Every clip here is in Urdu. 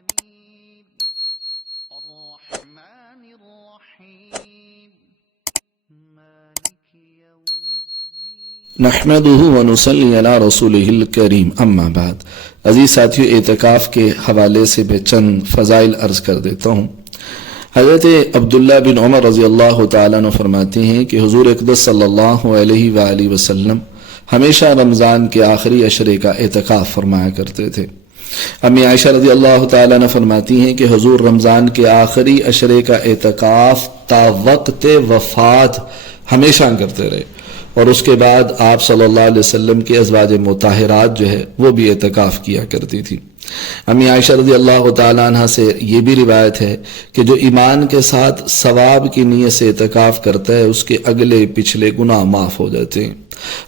العالمين الرحمن الرحيم مالك يوم الدين نحمده ونصلی علی رسولہ الکریم اما بعد. عزیز ساتھیو، اعتکاف کے حوالے سے میں چند فضائل عرض کر دیتا ہوں. حضرت عبداللہ بن عمر رضی اللہ تعالیٰ عنہ فرماتے ہیں کہ حضور اقدس صلی اللہ علیہ وآلہ وسلم ہمیشہ رمضان کے آخری عشرے کا اعتکاف فرمایا کرتے تھے. امی عائشہ رضی اللہ تعالیٰ عنہ فرماتی ہیں کہ حضور رمضان کے آخری عشرے کا اعتکاف تا وقت وفات ہمیشہ کرتے رہے، اور اس کے بعد آپ صلی اللہ علیہ وسلم کے ازواج مطہرات جو ہے وہ بھی اعتکاف کیا کرتی تھی. امی عائشہ رضی اللہ تعالیٰ عنہ سے یہ بھی روایت ہے کہ جو ایمان کے ساتھ ثواب کی نیت سے اعتکاف کرتا ہے اس کے اگلے پچھلے گناہ معاف ہو جاتے ہیں.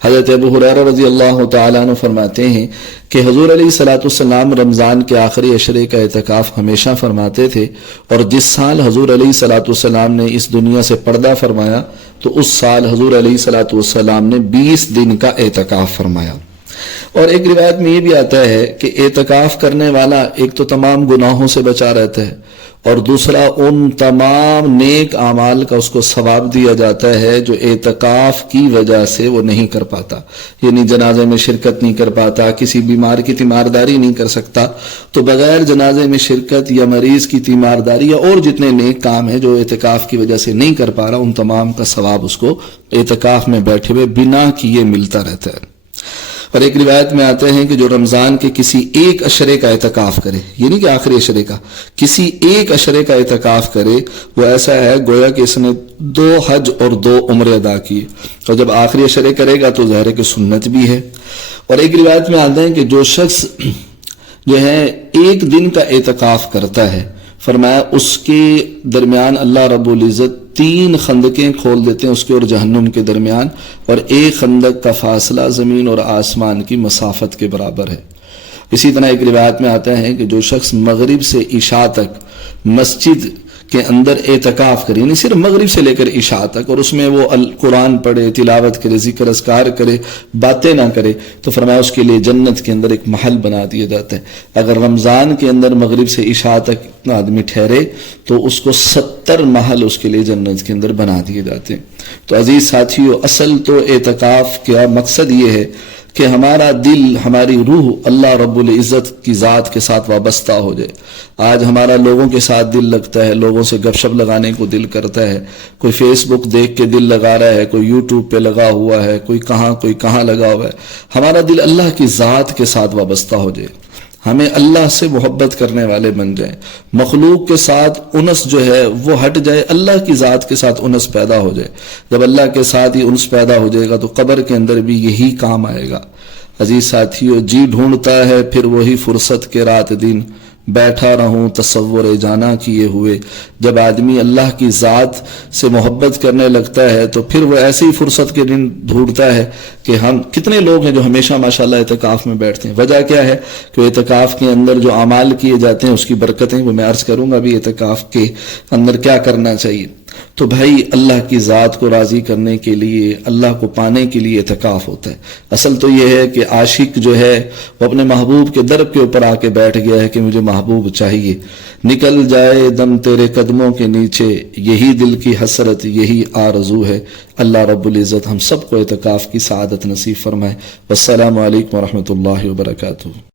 حضرت ابو ہریرہ رضی اللہ تعالیٰ عنہ فرماتے ہیں کہ حضور علیہ الصلوۃ والسلام رمضان کے آخری عشرے کا اعتکاف ہمیشہ فرماتے تھے، اور جس سال حضور علیہ الصلوۃ والسلام نے اس دنیا سے پردہ فرمایا تو اس سال حضور علیہ الصلوۃ والسلام نے 20 دن کا اعتکاف فرمایا. اور ایک روایت میں یہ بھی آتا ہے کہ اعتکاف کرنے والا ایک تو تمام گناہوں سے بچا رہتا ہے، اور دوسرا ان تمام نیک اعمال کا اس کو ثواب دیا جاتا ہے جو اعتکاف کی وجہ سے وہ نہیں کر پاتا. یعنی جنازے میں شرکت نہیں کر پاتا، کسی بیمار کی تیمارداری نہیں کر سکتا، تو بغیر جنازے میں شرکت یا مریض کی تیمارداری یا اور جتنے نیک کام ہیں جو اعتکاف کی وجہ سے نہیں کر پا رہا، ان تمام کا ثواب اس کو اعتکاف میں بیٹھے ہوئے بنا کیے ملتا رہتا ہے. اور ایک روایت میں آتے ہیں کہ جو رمضان کے کسی ایک عشرے کا اعتکاف کرے، یعنی کہ آخری عشرے کا کسی ایک عشرے کا اعتکاف کرے، وہ ایسا ہے گویا کہ اس نے 2 حج اور 2 عمرے ادا کیے. اور جب آخری عشرے کرے گا تو ظاہر ہے کہ سنت بھی ہے. اور ایک روایت میں آتے ہیں کہ جو شخص جو ہے ایک دن کا اعتکاف کرتا ہے، فرمایا اس کے درمیان اللہ رب العزت 3 خندقیں کھول دیتے ہیں اس کے اور جہنم کے درمیان، اور ایک خندق کا فاصلہ زمین اور آسمان کی مسافت کے برابر ہے. اسی طرح ایک روایت میں آتا ہے کہ جو شخص مغرب سے عشاء تک مسجد کے اندر اعتکاف کرے، یعنی صرف مغرب سے لے کر عشاء تک، اور اس میں وہ قرآن پڑھے، تلاوت کرے، ذکر اذکار کرے، باتیں نہ کرے، تو فرمایا اس کے لیے جنت کے اندر ایک محل بنا دیا جاتا ہے. اگر رمضان کے اندر مغرب سے عشاء تک آدمی ٹھہرے تو اس کو 70 محل اس کے لیے جنت کے اندر بنا دیے جاتے ہیں. تو عزیز ساتھیو، اصل تو اعتکاف کا مقصد یہ ہے کہ ہمارا دل، ہماری روح اللہ رب العزت کی ذات کے ساتھ وابستہ ہو جائے. آج ہمارا لوگوں کے ساتھ دل لگتا ہے، لوگوں سے گپ شپ لگانے کو دل کرتا ہے، کوئی فیس بک دیکھ کے دل لگا رہا ہے، کوئی یوٹیوب پہ لگا ہوا ہے، کوئی کہاں لگا ہوا ہے. ہمارا دل اللہ کی ذات کے ساتھ وابستہ ہو جائے، ہمیں اللہ سے محبت کرنے والے بن جائیں، مخلوق کے ساتھ انس جو ہے وہ ہٹ جائے، اللہ کی ذات کے ساتھ انس پیدا ہو جائے. جب اللہ کے ساتھ ہی انس پیدا ہو جائے گا تو قبر کے اندر بھی یہی کام آئے گا. عزیز ساتھیو، جی ڈھونڈتا ہے پھر وہی فرصت کے رات دن، بیٹھا رہوں تصور جانا کیے ہوئے. جب آدمی اللہ کی ذات سے محبت کرنے لگتا ہے تو پھر وہ ایسی فرصت کے دن ڈھونڈتا ہے کہ ہم کتنے لوگ ہیں جو ہمیشہ ماشاءاللہ اعتکاف میں بیٹھتے ہیں. وجہ کیا ہے کہ اعتکاف کے اندر جو اعمال کیے جاتے ہیں اس کی برکتیں وہ میں عرض کروں گا ابھی اعتکاف کے اندر کیا کرنا چاہیے. تو بھائی، اللہ کی ذات کو راضی کرنے کے لیے، اللہ کو پانے کے لیے اعتکاف ہوتا ہے. اصل تو یہ ہے کہ عاشق جو ہے وہ اپنے محبوب کے در کے اوپر آ کے بیٹھ گیا ہے کہ مجھے محبوب چاہیے. نکل جائے دم تیرے قدموں کے نیچے، یہی دل کی حسرت، یہی آرزو ہے. اللہ رب العزت ہم سب کو اعتکاف کی سعادت نصیب فرمائے. والسلام علیکم ورحمۃ اللہ وبرکاتہ.